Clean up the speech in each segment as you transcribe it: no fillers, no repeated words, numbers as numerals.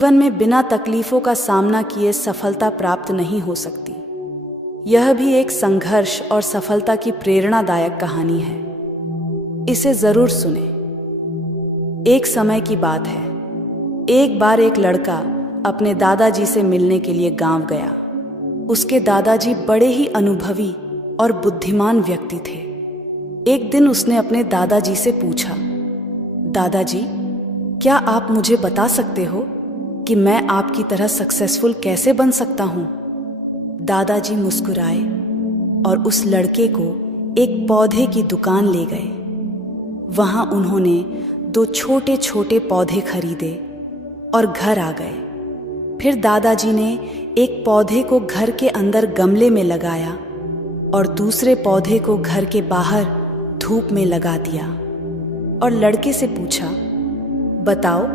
जीवन में बिना तकलीफों का सामना किए सफलता प्राप्त नहीं हो सकती। यह भी एक संघर्ष और सफलता की प्रेरणादायक कहानी है। इसे जरूर सुने। एक समय की बात है। एक बार एक लड़का अपने दादाजी से मिलने के लिए गांव गया। उसके दादाजी बड़े ही अनुभवी और बुद्धिमान व्यक्ति थे। एक दिन उसने अपने दादाजी से पूछा, दादाजी, क्या आप मुझे बता सकते हो कि मैं आपकी तरह सक्सेसफुल कैसे बन सकता हूं? दादाजी मुस्कुराए और उस लड़के को एक पौधे की दुकान ले गए। वहां उन्होंने 2 छोटे छोटे पौधे खरीदे और घर आ गए। फिर दादाजी ने एक पौधे को घर के अंदर गमले में लगाया और दूसरे पौधे को घर के बाहर धूप में लगा दिया और लड़के से पूछा, बताओ,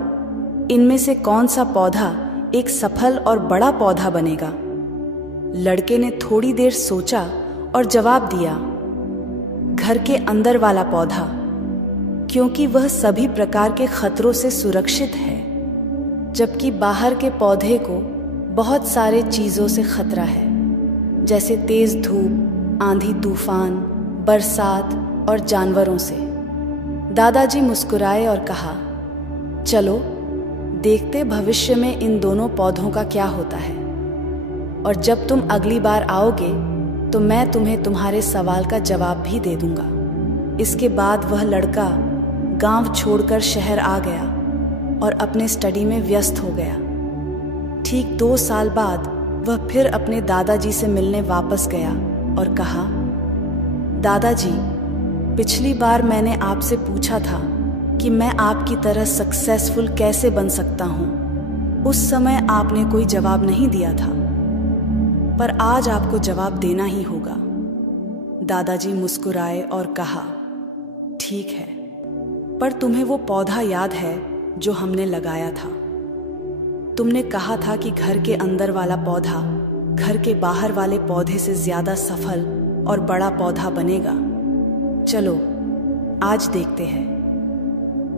इनमें से कौन सा पौधा एक सफल और बड़ा पौधा बनेगा? लड़के ने थोड़ी देर सोचा और जवाब दिया, घर के अंदर वाला पौधा, क्योंकि वह सभी प्रकार के खतरों से सुरक्षित है, जबकि बाहर के पौधे को बहुत सारे चीजों से खतरा है, जैसे तेज धूप, आंधी तूफान, बरसात और जानवरों से। दादाजी मुस्कुराए और कहा, चलो देखते भविष्य में इन दोनों पौधों का क्या होता है, और जब तुम अगली बार आओगे तो मैं तुम्हें तुम्हारे सवाल का जवाब भी दे दूंगा। इसके बाद वह लड़का गांव छोड़कर शहर आ गया और अपने स्टडी में व्यस्त हो गया। ठीक 2 साल बाद वह फिर अपने दादाजी से मिलने वापस गया और कहा, दादाजी, पिछली बार मैंने आपसे पूछा था कि मैं आपकी तरह सक्सेसफुल कैसे बन सकता हूं। उस समय आपने कोई जवाब नहीं दिया था, पर आज आपको जवाब देना ही होगा। दादाजी मुस्कुराए और कहा, ठीक है, पर तुम्हें वो पौधा याद है जो हमने लगाया था? तुमने कहा था कि घर के अंदर वाला पौधा घर के बाहर वाले पौधे से ज्यादा सफल और बड़ा पौधा बनेगा। चलो आज देखते हैं।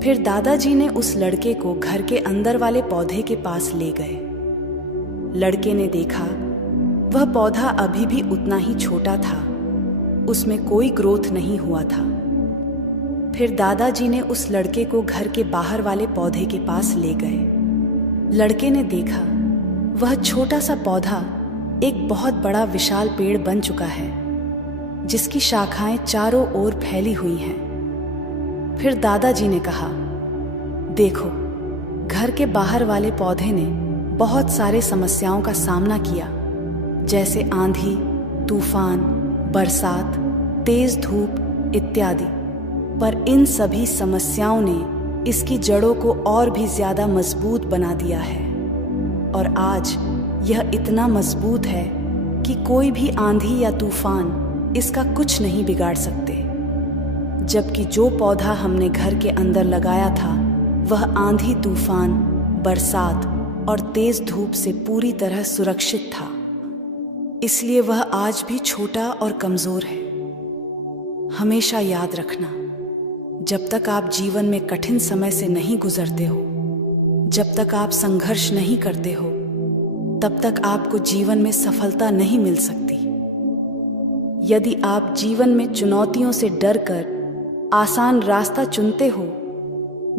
फिर दादाजी ने उस लड़के को घर के अंदर वाले पौधे के पास ले गए। लड़के ने देखा वह पौधा अभी भी उतना ही छोटा था, उसमें कोई ग्रोथ नहीं हुआ था। फिर दादाजी ने उस लड़के को घर के बाहर वाले पौधे के पास ले गए। लड़के ने देखा वह छोटा सा पौधा एक बहुत बड़ा विशाल पेड़ बन चुका है, जिसकी शाखाएं चारों ओर फैली हुई हैं। फिर दादाजी ने कहा, देखो, घर के बाहर वाले पौधे ने बहुत सारे समस्याओं का सामना किया, जैसे आंधी, तूफान, बरसात, तेज धूप इत्यादि, पर इन सभी समस्याओं ने इसकी जड़ों को और भी ज्यादा मजबूत बना दिया है, और आज यह इतना मजबूत है कि कोई भी आंधी या तूफान इसका कुछ नहीं बिगाड़ सकते। जबकि जो पौधा हमने घर के अंदर लगाया था वह आंधी तूफान, बरसात और तेज धूप से पूरी तरह सुरक्षित था, इसलिए वह आज भी छोटा और कमजोर है। हमेशा याद रखना, जब तक आप जीवन में कठिन समय से नहीं गुजरते हो, जब तक आप संघर्ष नहीं करते हो, तब तक आपको जीवन में सफलता नहीं मिल सकती। यदि आप जीवन में चुनौतियों से डरकर आसान रास्ता चुनते हो,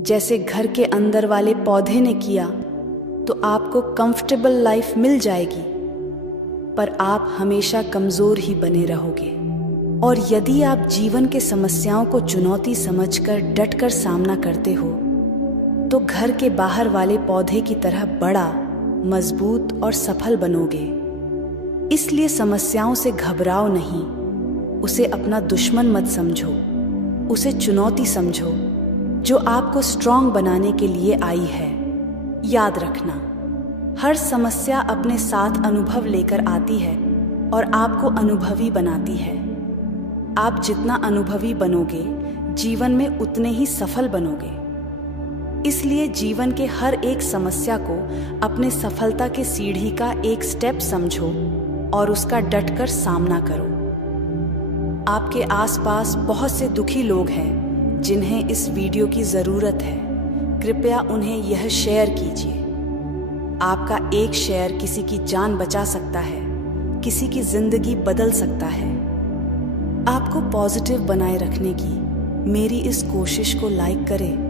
जैसे घर के अंदर वाले पौधे ने किया, तो आपको कंफर्टेबल लाइफ मिल जाएगी, पर आप हमेशा कमजोर ही बने रहोगे। और यदि आप जीवन के समस्याओं को चुनौती समझकर डटकर सामना करते हो, तो घर के बाहर वाले पौधे की तरह बड़ा, मजबूत और सफल बनोगे। इसलिए समस्याओं से घबराओ नहीं, उसे अपना दुश्मन मत समझो, उसे चुनौती समझो जो आपको स्ट्रांग बनाने के लिए आई है। याद रखना, हर समस्या अपने साथ अनुभव लेकर आती है और आपको अनुभवी बनाती है। आप जितना अनुभवी बनोगे, जीवन में उतने ही सफल बनोगे। इसलिए जीवन के हर एक समस्या को अपने सफलता के सीढ़ी का एक स्टेप समझो और उसका डटकर सामना करो। आपके आसपास बहुत से दुखी लोग हैं जिन्हें इस वीडियो की जरूरत है। कृपया उन्हें यह शेयर कीजिए। आपका एक शेयर किसी की जान बचा सकता है, किसी की जिंदगी बदल सकता है। आपको पॉजिटिव बनाए रखने की मेरी इस कोशिश को लाइक करें।